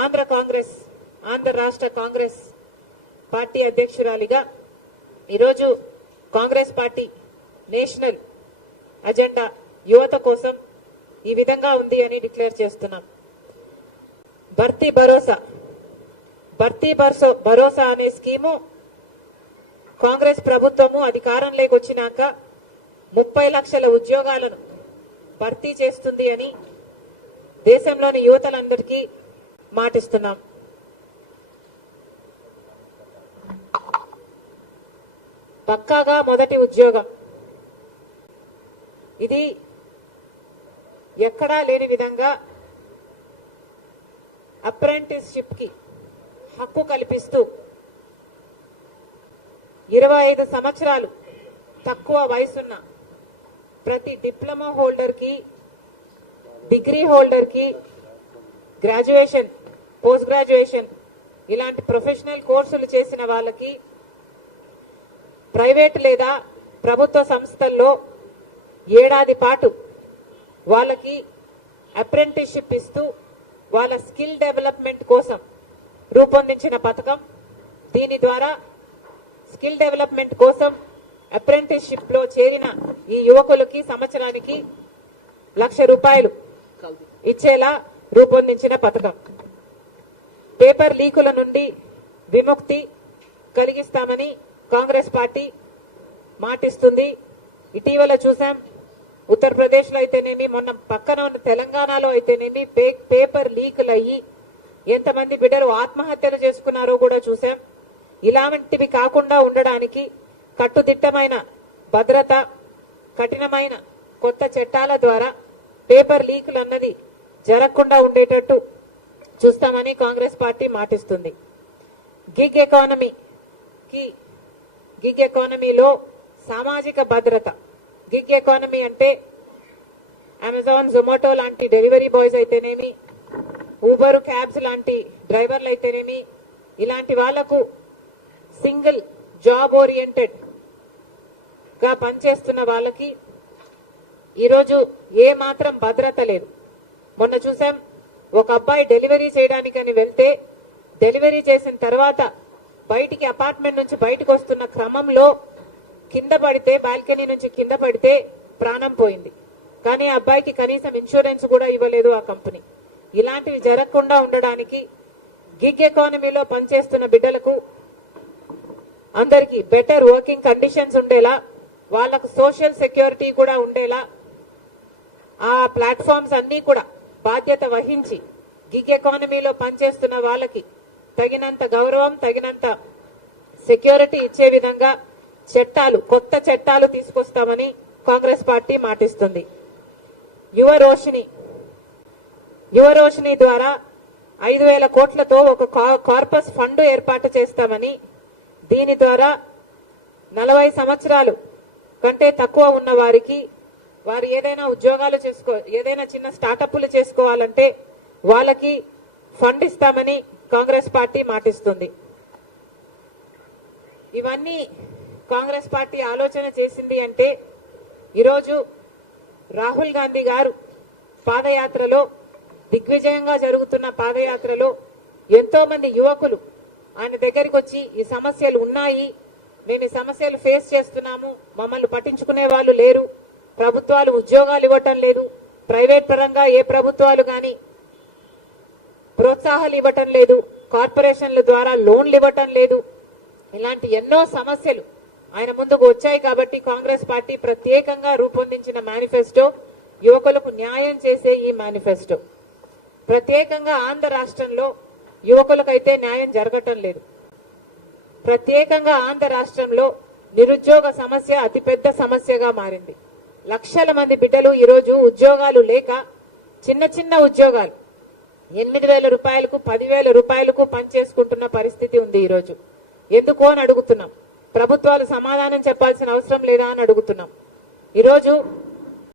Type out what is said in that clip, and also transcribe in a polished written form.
ఆంధ్ర రాష్ట్ర కాంగ్రెస్ పార్టీ అధ్యక్షురాలిగా ఈరోజు Congress party national agenda యువత కోసం ఈ విధంగా ఉంది అని డిక్లేర్ చేస్తున్నాం. భర్తీ భరోసా అనే స్కీము కాంగ్రెస్ ప్రభుత్వము అధికారంలోకి వచ్చినాక 30 లక్షల ఉద్యోగాలను భర్తీ చేస్తుంది అని దేశంలోని యువతలందరికీ మాటిస్తున్నాం. పక్కాగా మొదటి ఉద్యోగం ఇది ఎక్కడా లేని విధంగా అప్రెంటిస్షిప్ కి హక్కు కల్పిస్తూ 25 సంవత్సరాలు తక్కువ వయసున్న ప్రతి డిప్లొమా హోల్డర్ కి, డిగ్రీ హోల్డర్ కి, గ్రాడ్యుయేషన్, పోస్ట్ గ్రాడ్యుయేషన్ ఇలాంటి ప్రొఫెషనల్ కోర్సులు చేసిన వాళ్ళకి ప్రైవేట్ లేదా ప్రభుత్వ సంస్థల్లో ఏడాది పాటు వాళ్ళకి అప్రెంటిస్షిప్ ఇస్తూ వాళ్ళ స్కిల్ డెవలప్మెంట్ కోసం రూపొందించిన పథకం. దీని ద్వారా స్కిల్ డెవలప్మెంట్ కోసం అప్రెంటిస్షిప్ లో చేరిన ఈ యువకులకి సంవత్సరానికి ₹1,00,000 ఇచ్చేలా రూపొందించిన పథకం. పేపర్ లీకుల నుండి విముక్తి కలిగిస్తామని కాంగ్రెస్ పార్టీ మాటిస్తుంది. ఇటీవల చూసాం, ఉత్తరప్రదేశ్ లో అయితేనేమి, మొన్న పక్కన ఉన్న తెలంగాణలో అయితేనేమి పేపర్ లీకులు అయ్యి ఎంతమంది బిడ్డలు ఆత్మహత్యలు చేసుకున్నారో కూడా చూసాం. ఇలాంటివి కాకుండా ఉండడానికి కట్టుదిట్టమైన భద్రత, కఠినమైన కొత్త చట్టాల ద్వారా పేపర్ లీకులు అన్నది జరగకుండా ఉండేటట్టు చూస్తామని కాంగ్రెస్ పార్టీ మాటిస్తుంది. గిగ్ ఎకానమీలో సామాజిక భద్రత. గిగ్ ఎకానమీ అంటే అమెజాన్, జొమాటో లాంటి డెలివరీ బాయ్స్ అయితేనేమి, ఊబర్, క్యాబ్స్ లాంటి డ్రైవర్లు అయితేనేమి, ఇలాంటి వాళ్లకు సింగిల్ జాబ్ ఓరియంటెడ్ గా పనిచేస్తున్న వాళ్ళకి ఈరోజు ఏ మాత్రం భద్రత లేదు. మొన్న చూసాం, ఒక అబ్బాయి డెలివరీ చేయడానికని వెళ్తే డెలివరీ చేసిన తర్వాత బయటికి అపార్ట్మెంట్ నుంచి బయటకు వస్తున్న క్రమంలో కింద పడితే, బాల్కనీ నుంచి కింద పడితే ప్రాణం పోయింది. కానీ ఆ అబ్బాయికి కనీసం ఇన్సూరెన్స్ కూడా ఇవ్వలేదు ఆ కంపెనీ. ఇలాంటివి జరగకుండా ఉండడానికి గిగ్ ఎకానమీలో పనిచేస్తున్న బిడ్డలకు అందరికీ బెటర్ వర్కింగ్ కండిషన్స్ ఉండేలా, వాళ్లకు సోషల్ సెక్యూరిటీ కూడా ఉండేలా ఆ ప్లాట్ఫామ్స్ అన్ని కూడా బాధ్యత వహించి గిగ్ ఎకానమీలో పనిచేస్తున్న వాళ్ళకి తగినంత గౌరవం, తగినంత సెక్యూరిటీ ఇచ్చే విధంగా కొత్త చట్టాలు తీసుకొస్తామని కాంగ్రెస్ పార్టీ మాటిస్తుంది. యువ రోషిని ద్వారా 5,000 కోట్లతో ఒక కార్పస్ ఫండ్ ఏర్పాటు చేస్తామని, దీని ద్వారా 40 సంవత్సరాలు కంటే తక్కువ ఉన్న వారికి వారు ఏదైనా ఉద్యోగాలు ఏదైనా చిన్న స్టార్టప్లు చేసుకోవాలంటే వాళ్ళకి ఫండ్ ఇస్తామని కాంగ్రెస్ పార్టీ మాటిస్తుంది. ఇవన్నీ కాంగ్రెస్ పార్టీ ఆలోచన చేసింది అంటే ఈరోజు రాహుల్ గాంధీ గారు పాదయాత్రలో, దిగ్విజయంగా జరుగుతున్న పాదయాత్రలో ఎంతో మంది యువకులు ఆయన దగ్గరికి వచ్చి ఈ సమస్యలు ఉన్నాయి, మేము ఈ సమస్యలు ఫేస్ చేస్తున్నాము, మమ్మల్ని పట్టించుకునే వాళ్ళు లేరు, ప్రభుత్వాలు ఉద్యోగాలు ఇవ్వటం లేదు, ప్రైవేట్ పరంగా ఏ ప్రభుత్వాలు గాని ప్రోత్సాహాలు ఇవ్వటం లేదు, కార్పొరేషన్ల ద్వారా లోన్లు ఇవ్వటం లేదు, ఇలాంటి ఎన్నో సమస్యలు ఆయన ముందుకు వచ్చాయి. కాబట్టి కాంగ్రెస్ పార్టీ ప్రత్యేకంగా రూపొందించిన మేనిఫెస్టో యువకులకు న్యాయం చేసే ఈ మేనిఫెస్టో. ప్రత్యేకంగా ఆంధ్ర రాష్ట్రంలో యువకులకైతే న్యాయం జరగటం లేదు. ప్రత్యేకంగా ఆంధ్ర రాష్ట్రంలో నిరుద్యోగ సమస్య అతిపెద్ద సమస్యగా మారింది. లక్షల మంది బిడ్డలు ఈరోజు ఉద్యోగాలు లేక చిన్న చిన్న ఉద్యోగాలు 8,000 రూపాయలకు, 10,000 రూపాయలకు పనిచేసుకుంటున్న పరిస్థితి ఉంది ఈరోజు. ఎందుకో అని అడుగుతున్నాం. ప్రభుత్వాలు సమాధానం చెప్పాల్సిన అవసరం లేదా అని అడుగుతున్నాం. ఈరోజు